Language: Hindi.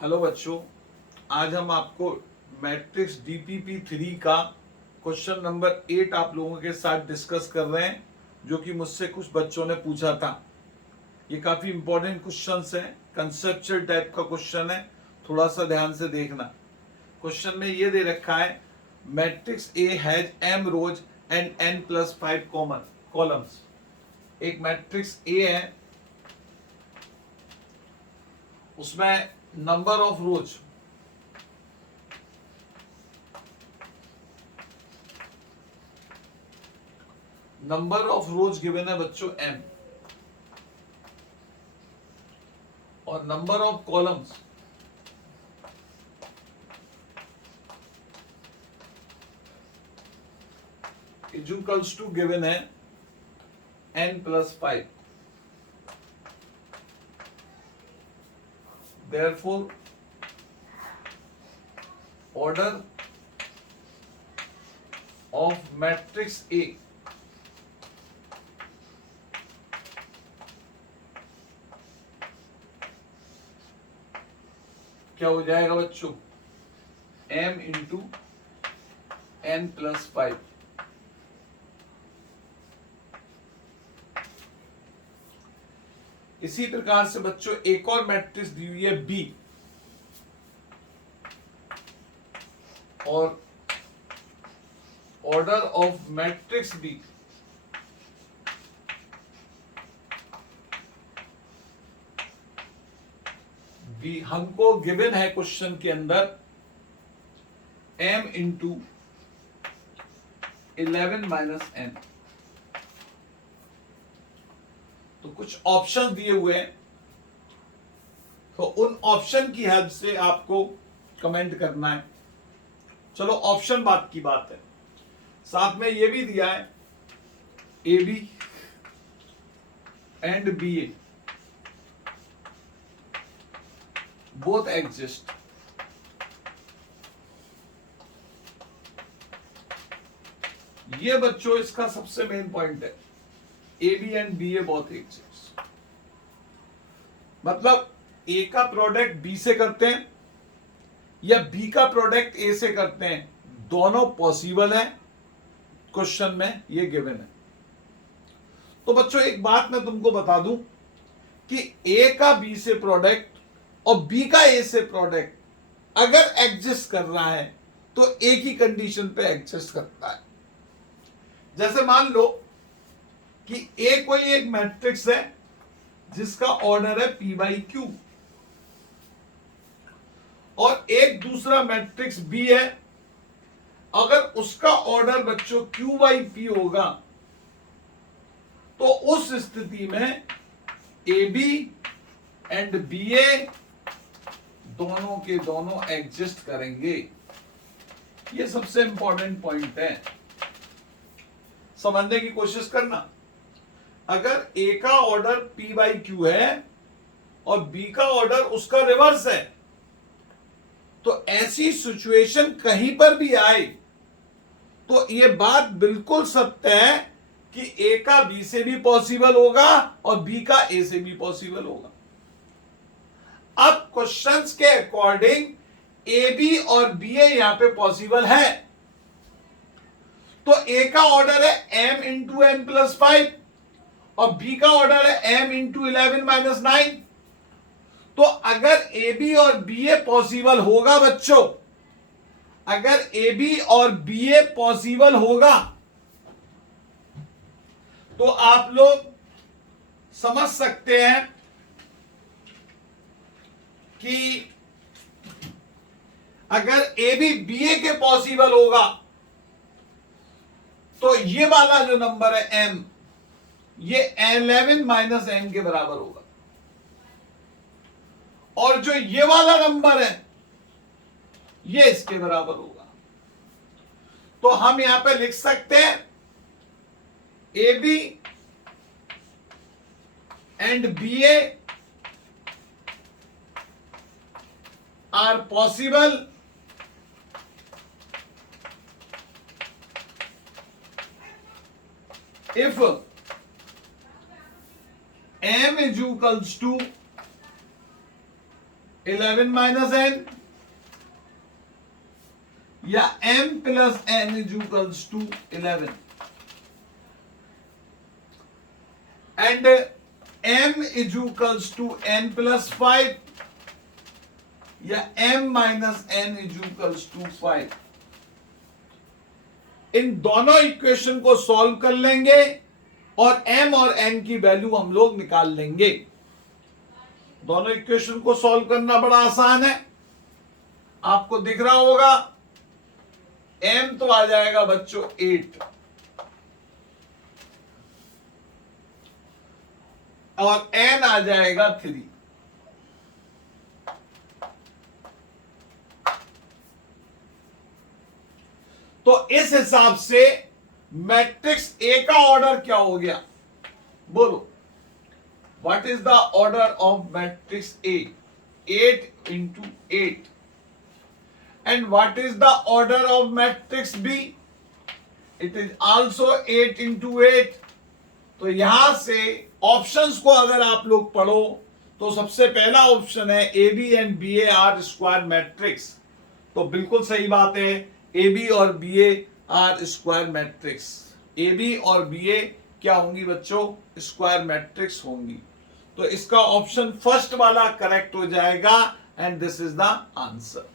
हेलो बच्चों, आज हम आपको मैट्रिक्स डीपीपी 3 का क्वेश्चन नंबर 8 आप लोगों के साथ डिस्कस कर रहे हैं, जो कि मुझसे कुछ बच्चों ने पूछा था। ये काफी इंपॉर्टेंट क्वेश्चंस है, कंसेप्चुअल टाइप का क्वेश्चन है, थोड़ा सा ध्यान से देखना। क्वेश्चन में ये दे रखा है, matrix A has m rows and n plus 5 common columns. एक मैट्रिक्स ए है, उसमें नंबर ऑफ रोज गिवन है बच्चों m, और number of columns equals to given है n plus 5। Therefore, order of matrix A क्या हो जाएगा बच्चों? m into n plus 5। इसी प्रकार से बच्चों एक और मैट्रिक्स दी हुई है B, और ऑर्डर ऑफ मैट्रिक्स B हमको गिवन है क्वेश्चन के अंदर m इंटू 11 माइनस n। तो कुछ ऑप्शन दिए हुए हैं, तो उन ऑप्शन की हेल्प से आपको कमेंट करना है। चलो ऑप्शन बात की बात है, साथ में ये भी दिया है A B and B A both exist. ये बच्चों इसका सबसे मेन पॉइंट है, A B and B A both exist. मतलब ए का प्रोडक्ट बी से करते हैं या बी का प्रोडक्ट ए से करते हैं, दोनों पॉसिबल है। क्वेश्चन में ये गिवन है। तो बच्चों एक बात मैं तुमको बता दूं कि ए का बी से प्रोडक्ट और बी का ए से प्रोडक्ट अगर एग्जिस्ट कर रहा है तो ए की कंडीशन पे एग्जिस्ट करता है। जैसे मान लो कि ए कोई एक मैट्रिक्स है जिसका ऑर्डर है p बाई क्यू, और एक दूसरा मैट्रिक्स बी है, अगर उसका ऑर्डर बच्चों q बाई पी होगा तो उस स्थिति में ए बी एंड बी ए दोनों के दोनों एग्जिस्ट करेंगे। ये सबसे इंपॉर्टेंट पॉइंट है, समझने की कोशिश करना। अगर ए का ऑर्डर p बाई क्यू है और बी का ऑर्डर उसका रिवर्स है, तो ऐसी सिचुएशन कहीं पर भी आए तो यह बात बिल्कुल सत्य है कि ए का बी से भी पॉसिबल होगा और बी का ए से भी पॉसिबल होगा। अब क्वेश्चंस के अकॉर्डिंग ए बी और बी ए यहां पे पॉसिबल है, तो ए का ऑर्डर है m इंटू एन प्लस 5 और बी का ऑर्डर है m इंटू 11 माइनस 9। तो अगर ए बी और बी ए पॉसिबल होगा बच्चों, अगर ए बी और बी ए पॉसिबल होगा तो आप लोग समझ सकते हैं कि अगर ए बी बी ए के पॉसिबल होगा तो ये वाला जो नंबर है m, ये 11 माइनस n के बराबर होगा, और जो ये वाला नंबर है ये इसके बराबर होगा। तो हम यहां पे लिख सकते हैं A B and B A are possible if m is equals to 11 minus N, या m plus n is equals to 11, and m is equals to n plus 5, या m minus n is equals to 5। इन दोनों इक्वेशन को सॉल्व कर लेंगे और m और n की वैल्यू हम लोग निकाल लेंगे। दोनों इक्वेशन को सॉल्व करना बड़ा आसान है, आपको दिख रहा होगा। m तो आ जाएगा बच्चों 8, और n आ जाएगा 3। तो इस हिसाब से मैट्रिक्स ए का ऑर्डर क्या हो गया, बोलो। What is the order of matrix A? 8 into 8। And what is the order of matrix B? It is also 8 into 8। तो यहां से ऑप्शंस को अगर आप लोग पढ़ो तो सबसे पहला ऑप्शन है A B and B A are square matrix. तो बिल्कुल सही बात है, ए बी और B A are square matrix. A B और बी ए क्या होंगी बच्चों? स्क्वायर मैट्रिक्स होंगी। तो इसका ऑप्शन फर्स्ट वाला करेक्ट हो जाएगा, and this is the answer.